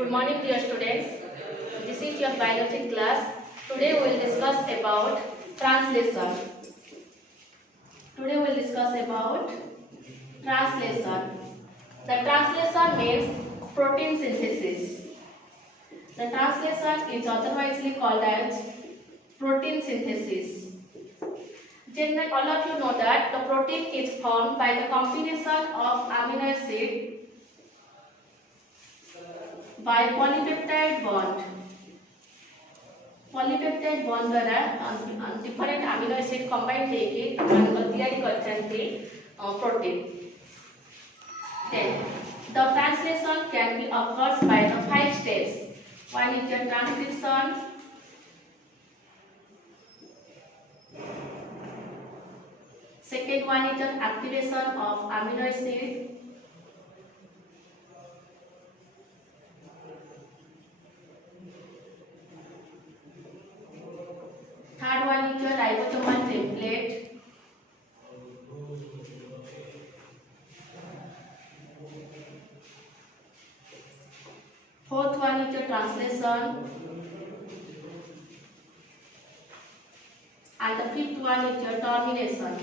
Good morning, dear students. This is your biology class. Today we will discuss about translation. Today we will discuss about translation. The translation means protein synthesis. The translation is otherwise called as protein synthesis. Generally, all of you know that the protein is formed by the combination of amino acid by polypeptide bond. Polypeptide bond द्वारा different amino acid combine होके तैयारी करते protein. Then the translation can be occurs by the 5 steps. One is the transcription. Second one is the activation of amino acid. Third one is the ribosomal template. Fourth one is the translation. And the fifth one is the termination.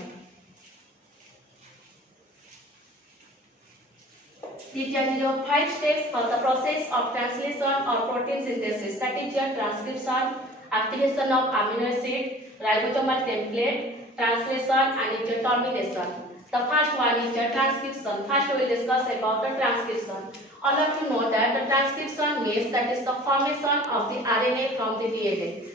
These are the 5 steps for the process of translation or protein synthesis. That is your transcription, activation of amino acid, ribosomal template, translation, and your termination. The first one is your transcription. First we will discuss about the transcription. All of you know that the transcription means that is the formation of the RNA from the DNA.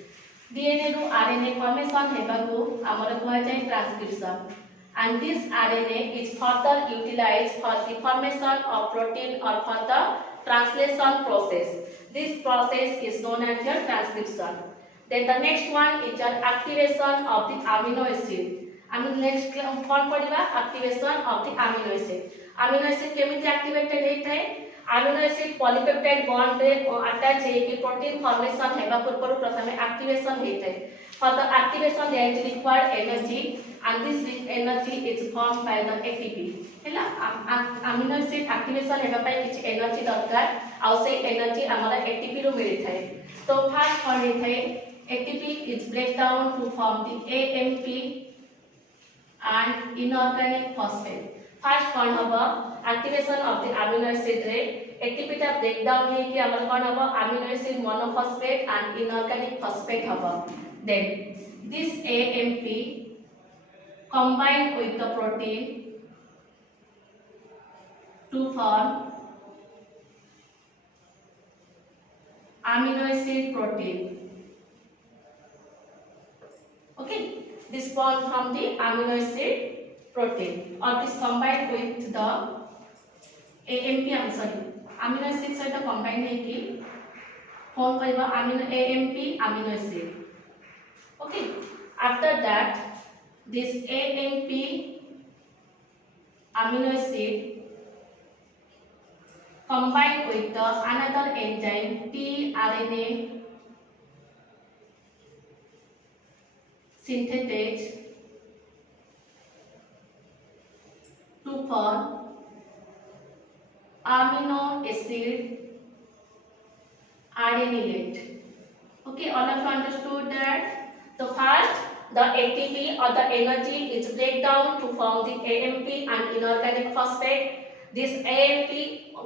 DNA ru RNA formation hebaku amara kuhajaye transcription. And this RNA is further utilized for the formation of protein or for the translation process. This process is known as your transcription. Then the next one is your activation of the amino acid. And next कौन पढ़िबा activation of the amino acid. Amino acid केमिति activated हेतै amino acid polypeptide bond रे attach हेकि protein formation हेबा पूर्व प्रथमे activation हेतै. For the activation there is required energy and this energy is formed by the ATP. हैला amino acid activation हेबा पई किछ energy दरकार आ से energy हमरा ATP रो मिलै थाए. तो first कौन हेतै ATP is break down to form the AMP and inorganic phosphate. First कौन हबो activation of the amino acid रे ATP टा break down है कि हमर कौन हबो amino acid monophosphate and inorganic phosphate हबो. Then this AMP combined with the protein to form amino acid protein. Okay, this formed from the amino acid protein or this combined with the AMP. I'm sorry, amino acid सहित combine है कि form करिबा amino AMP amino acid. Okay, after that this AMP amino acid combined with the another enzyme tRNA synthetase to form amino acid adenylate. Okay, all of you understood that? So first the ATP or the energy is break down to form the AMP and inorganic phosphate. This AMP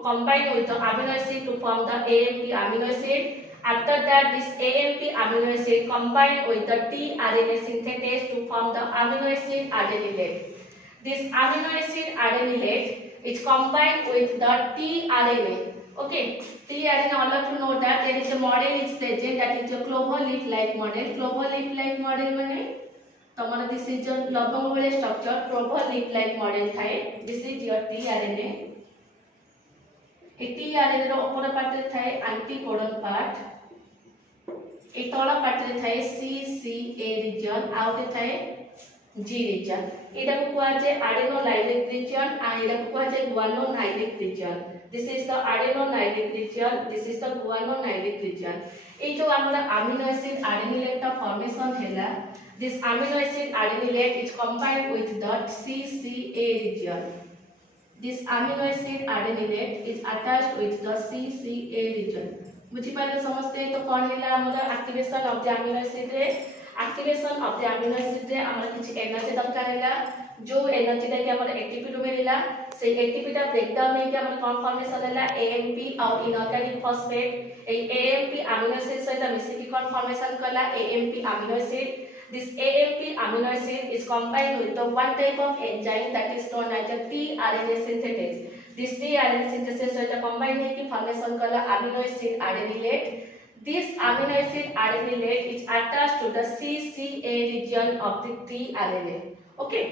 combined with the amino acid to form the AMP amino acid. After that this AMP amino acid combined with the tRNA synthetase to form the amino acid adenylate. This amino acid adenylate is combined with the tRNA. Okay, tRNA, all of you know that there is a model is present, that is a clover leaf like model. Clover leaf like model माने तमरा this is your लवंग वाले structure clover leaf like model थाए. This is your tRNA. A tRNA रो ऊपर part रे थाए anticodon part. ए तला part रे थाए CCA region आउटे थाए G region. एटा को कुआ जे adenylate region and एटा को कुआ जे guanylate region. This is the adenylate region. This is the guanylate region. ये जो हमारा amino acid adenylate का formation हैला. This amino acid adenylate is combined with the CCA region. this amino acid adenylate is attached with the CCA region. बुझी पाले समझते तो कौन हैला हमर activation of the amino acid रे activation of the amino acid रे हमर किछ एनर्जी दरकार हैला जो एनर्जी टा के हमर एटीपी रो मिलला से एटीपी टा ब्रेक डाउन हे के हमर कौन फॉर्मेशन हैला एएमपी और इनऑर्गेनिक फॉस्फेट ए एएमपी अमीनो एसिड सहित मिसी की कौन फॉर्मेशन करला AMP amino acid. This AMP amino acid is combined with the one type of enzyme that is known as the tRNA synthesis. This tRNA synthesis is combined है कि formation कला amino acid adenylate. This amino acid adenylate is attached to the CCA region of the tRNA. Okay.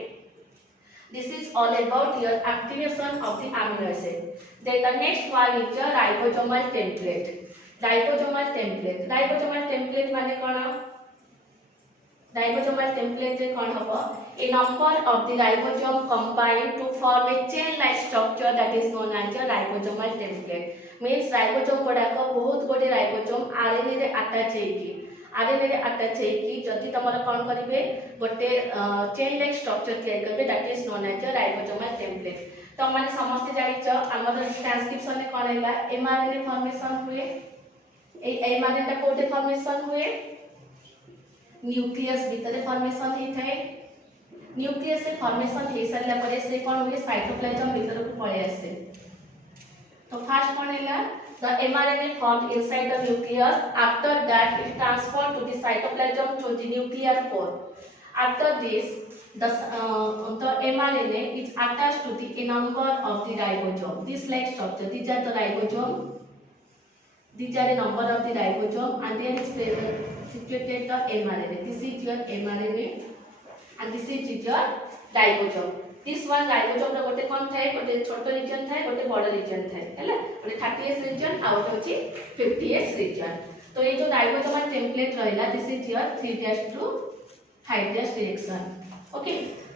This is all about your activation of the amino acid. Then the next one is your ribosomal template. Ribosomal template. Ribosomal template माने कौन? Ribosomal template रे कौन हबो a number of the ribosome combine to form a chain like structure that is known as a ribosomal template. Means ribosome गुडा को बहुत गोटे ribosome RNA रे attach हेकी RNA रे अटैच हेकी जति तमरा कौन करिवे गोटे chain like structure क्रिएट करबे that is known as a ribosomal template. तो माने समस्त जानिछ हमर ट्रांसक्रिप्शन में कौन हैला mRNA फॉर्मेशन हुए ए mRNA टा कोटे फॉर्मेशन हुए न्यूक्लियस भीतर फॉर्मेशन हे थाए न्यूक्लियस से फॉर्मेशन हे सरला परे से कोन होय साइटोप्लाज्म भीतर को पळे आसे. तो फर्स्ट कोन हैला the mRNA formed inside the nucleus. After that it transferred to the cytoplasm through the nuclear pore. After this the mRNA is attached to the a number of the ribosome. This like structure, these are the ribosome, these are a number of the ribosome and then it's situated the mRNA. This is your mRNA and this is your ribosome. This one ribosome रा गोटे कोन थाए गोटे छोटो reason थाए गोटे बड़ reason थाए हैला गोटे 30s रीजन आ गोटे होची 50s रीजन. तो ये जो ribosomal template रहला this is your 3' to 5' direction. Okay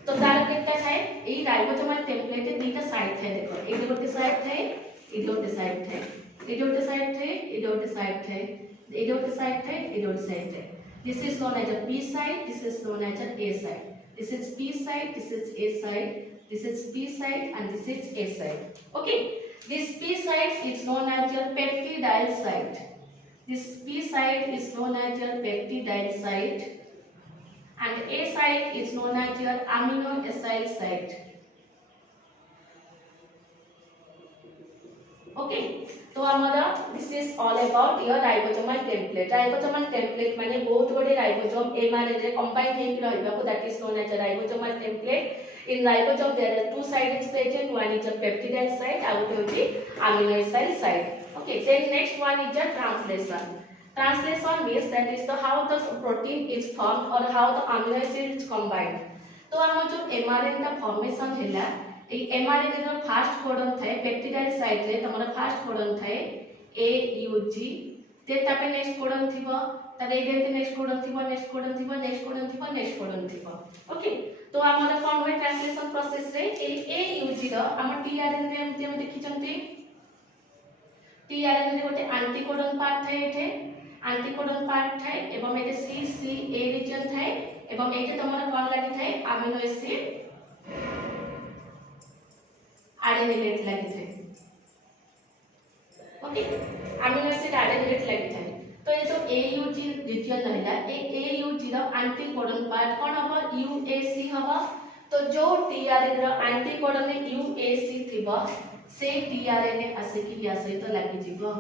तो तार केटा थाए ए ribosomal template रे दुईटा साइड थाए देखो ए गोटे साइड थाए ए गोटे साइड थाए ए गोटे साइड थाए ए गोटे साइड थाए इधर side है इधर side है. This is known as a P side, this is known as a A side. This is P side, this is A side, this is P side and this is A side. Okay, this P side is known as your peptidyl site. This P side is known as your peptidyl site and A side is known as your amino acyl site. Okay, तो हमारा this is all about your ribosomal template. Ribosomal template माने बहुत बड़े ribosome mRNA रे combine हेकि रहइबा को that is known as a ribosomal template. In ribosome there are two sides present, one is a peptidyl site and one is amino acyl site. Okay, then next one is a translation. Translation means that is the how the protein is formed or how the amino acid is combined. तो हम जो mRNA का formation हैला ए mRNA रो first codon थाए peptidyl site रे तमरा फर्स्ट कोडन थाए AUG ते तापे नेक्स्ट कोडन थिबो तारे एगेन नेक्स्ट कोडन थिबो नेक्स्ट कोडन थिबो नेक्स्ट कोडन थिबो नेक्स्ट कोडन थिबो. ओके तो हमरा कोन होय ट्रांसलेशन प्रोसेस रे ए AUG रो हम tRNA रे हम देखि चंती tRNA रे गोटे एंटी कोडन पार्ट थाए एठे एंटी कोडन पार्ट थाए एवं एते CCA रीजन थाए एवं एते तमरा कोन लागि थाए अमीनो एसिड adenylate लगी थे. ओके अमीनो एसिड adenylate लगी थे. तो ये जो AUG रीजन रहला ए AUG रो एंटी कोडन पार्ट कोन हबो UAC हबो. तो जो tRNA रो एंटी कोडन में UAC थिबो से tRNA आसे कि या सहित लागि जिवो.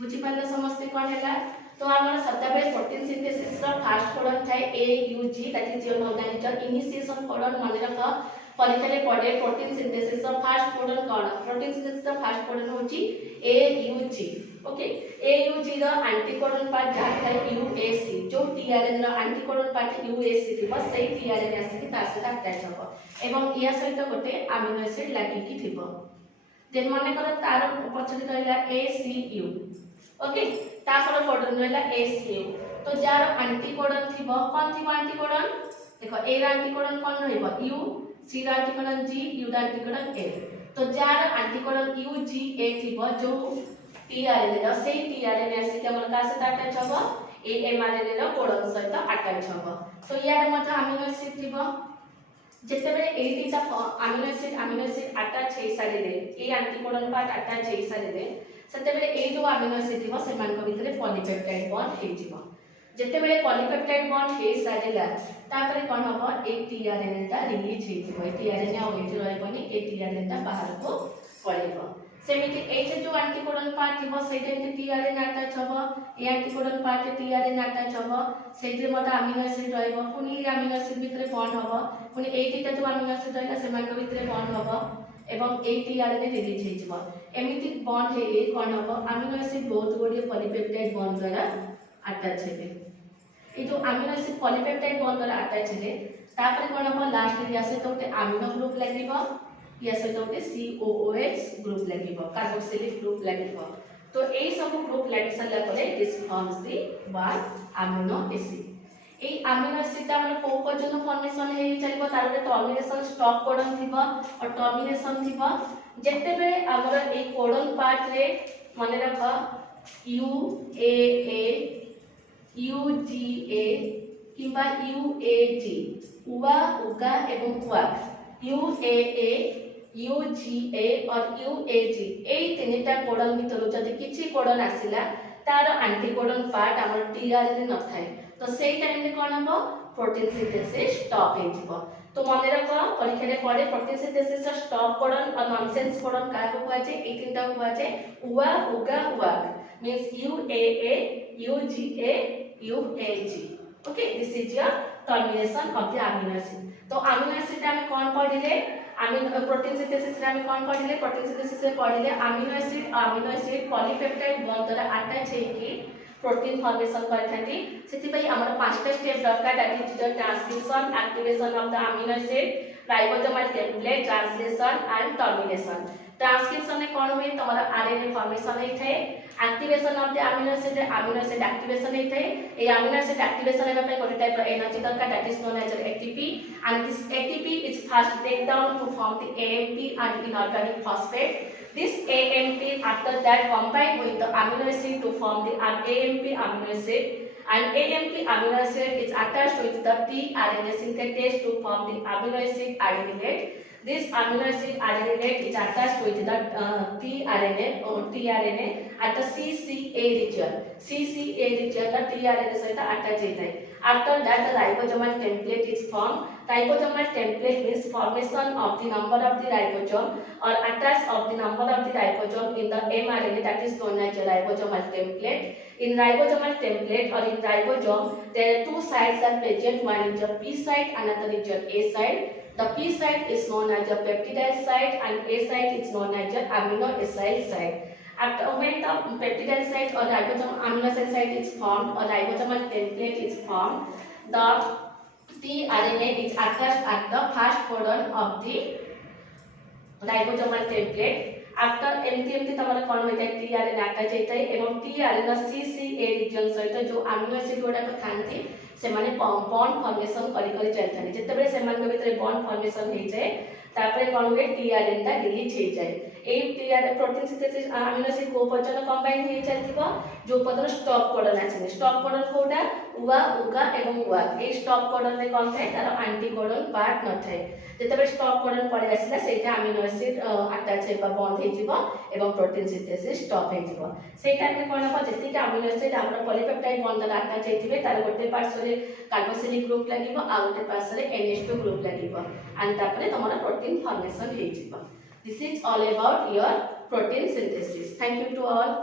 बुझी पाले समझते कोन हैला. तो हमरा सदाबे प्रोटीन सिंथेसिस रो फर्स्ट कोडन थाए AUG that is your organism initiation codon माने रखो परीक्षा रे पढ़े प्रोटीन सिंथेसिस रो फर्स्ट कोडन कोन प्रोटीन सिंथेसिस रो फर्स्ट कोडन होची AUG. ओके AUG रो एंटी कोडन पार्ट जा थाए UAC जो tRNA रो एंटी कोडन पार्ट UAC थिबो सेही tRNA आसे कि तार सहित अटैच हबो एवं या सहित गोटे अमीनो एसिड लागि कि थिबो. देन माने कर तार पछरे रहला ACU. ओके तापर कोडन रहला ACU. तो जार एंटी कोडन थिबो कोन थिबो एंटी कोडन देखो ए रो एंटी कोडन कोन रहइबो U C रो एंटी कोडन G U रो एंटी कोडन A. तो जार एंटी कोडन UGA थिबो जो tRNA रो सेही tRNA आसे कि हमर का से अटैच हबो ए mRNA रो कोडन सहित अटैच हबो. तो यार मथ अमीनो एसिड थिबो ଯେତେବେଳେ ଏଇ ଦୁଇଟା ଆମିनो ଏସିଡ୍ ଆଟାଚ୍ ହେଇସାରିଲେ, ଏଇ ଆଣ୍ଟିକୋଡନ୍ ପାର୍ଟ ଆଟାଚ୍ ହେଇସାରିଲେ, ସେତେବେଳେ ଏଇ ଯୋଉ ଆମିनो ଏସିଡ୍ ଥିବ ସେମାନଙ୍କ ଭିତରେ ପଲିପେପ୍ଟାଇଡ୍ ବଣ୍ଡ ହେଇଯିବ। ଯେତେବେଳେ ପଲିପେପ୍ଟାଇଡ୍ ବଣ୍ଡ ହେଇସାରିଲା ତାପରେ କ'ଣ ହବ, ଏଇ টিআরএনএ ଟା ରିଲିଜ୍ ହେଇଯିବ। ଏଇ টিআরএনএ ଆଉ ଏଠି ରହିବନି, ଏଇ টিআরএনএ ଟା ବାହାରକୁ ପଳେଇବ। ସେମିତି ଏଇଠି ଯୋଉ ଆଣ୍ଟିକୋଡନ୍ ପାର୍ଟ ଥିବ ସେଇଟା ଏମିତି টিআরএনএ ଆଟାଚ୍ ହବ, এই ଆଣ୍ଟିକୋଡନ୍ ପାର୍ଟରେ টিআরএনএ ଆଟାଚ୍ ହବ, ସେଇଥିରେ ମଧ୍ୟ ଆମିनो ଏସିଡ୍ ରହିବ, ପୁଣି এই ଆମିनो ଏସିଡ୍ ଭିତରେ ବଣ୍ଡ ହବ, ପୁଣି এই ଦୁଇଟା ଯୋଉ ଆମିनो ଏସିଡ୍ ରହିଲା ସେମାନଙ୍କ ଭିତରେ ବଣ୍ଡ ହବ ଏବଂ এই টিআরএনএ ରିଲିଜ୍ ହେଇଯିବ। ଏମିତି ବଣ୍ଡ ହେଇ କ'ଣ ହବ, ଆମିनो ଏସିଡ୍ ବହୁତ ଗୁଡ଼ିଏ ପଲିପେପ୍ଟାଇଡ୍ ବଣ୍ଡ ଦ୍ୱାରା ଆଟାଚ୍ ହେବେ। ये जो अमीनो एसिड पॉलीपेप्टाइड बॉन्ड द्वारा अटैच है तापर कोन हम लास्ट में या से तो अमीनो ग्रुप लागिबो, या से तो COOH ग्रुप लागिबो, कार्बोक्सिलिक ग्रुप लागिबो। तो एई सब ग्रुप लागि सला परे this forms the one amino acid. AE amino acid ता माने को पर्यंत फॉर्मेशन हे चलिबो, तार रे टर्मिनेशन स्टॉप कोडन थिबो और टर्मिनेशन थिबो। जेते बेले हमर एई कोडन पार्ट रे माने रख UAA UGA किंबा UAG, उवा उगा एवं क्वाक, UAA UGA और UAG एई तीनटा कोडन भितर जदि किछि कोडन आसिला तार एंटीकोडन पार्ट हमर टीआरएनए न थाए, तो सेई टाइम रे कोन हबो, प्रोटीन सिंथेसिस स्टॉप हे जिवो। तो मन रख परीक्षा रे पड़े प्रोटीन सिंथेसिस स्टॉप कोडन और नॉनसेंस कोडन का को हुआ जे, एई तीनटा हुआ जे उवा उगा quack means UAA UGA UAG। Okay, this is your termination of the amino acid. तो अमीनो एसिड हम कोन पढिले, अमीनो प्रोटीन सिंथेसिस रे हम कोन पढिले, प्रोटीन सिंथेसिस रे पढिले अमीनो एसिड पॉलीपेप्टाइड बॉन्ड द्वारा अटैच हेकी प्रोटीन फॉर्मेशन करथांती। सेति पई हमर पांचटा स्टेप दरकार, that is the transcription, activation of the amino acid, ribosomal template, translation and termination. Transcription में कोन होय, तमरा आरएनए फॉर्मेशन हे थाए। Activation of the amino acid activation हे थाए। ए अमीनो एसिड एक्टिवेशन हेबा पे कोन टाइप एनर्जी दरकार, that is known as ATP, and this ATP is first break down to form the AMP and inorganic phosphate. This AMP after that combine with the amino acid to form the AMP amino acid, and AMP amino acid is attached with the tRNA synthetase to form the amino acid adenylate. This amino acid adenylate is attached with the tRNA at the CCA region. CCA region the tRNA सहित attach होता है। After that the ribosomal template is formed. Ribosomal template means formation of the number of the ribosome or attach of the number of the ribosome in the mRNA, that is known as ribosomal template. In ribosomal template or in ribosome there are two sites are present, one is the P site, another is your A site. The P site is known as the peptidase site and A site is known as the amino acyl site. After when the peptidase site or ribosomal amino acyl site is formed or ribosomal template is formed, the tRNA is attached at the first codon of the ribosomal template. After एमती तमरा कोन होय जाय, tRNA attach हेतै एवं tRNA CCA reason सहित जो amino acid गुडा को थांती से माने बॉन्ड फॉर्मेशन करी करी चलथानी। जते बेले से मान के भीतर बॉन्ड फॉर्मेशन हे जाय तापरे कोन होय, tRNA ता रिलीज हे जाय। ए tRNA protein synthesis amino acid को पर्यंत कंबाइन हे चलथिबो, जो पर्यंत स्टॉप कोडन आछे। स्टॉप कोडन कोडा उवा उगा एवं उवा, ए स्टॉप कोडन रे कोन थाय, तार एंटीकोडन पार्ट न थाय। जते बेले स्टॉप कोडन पड़े आसिला सेटा अमीनो एसिड अटैच हेबा बॉन्ड हे जिवो एवं प्रोटीन सिंथेसिस स्टॉप हे जिवो। से टाइम में कोन हो, जति के अमीनो एसिड हमर पॉलीपेप्टाइड बॉन्ड द्वारा अटैच हेथिबे तार गोटे पार्ट रे कार्बोक्सिलिक ग्रुप लागिबो आ गोटे पार्ट रे NH2 ग्रुप लागिबो, एंड तापरे तमरा प्रोटीन फॉर्मेशन हे जिवो। This is all about your protein synthesis. Thank you to all.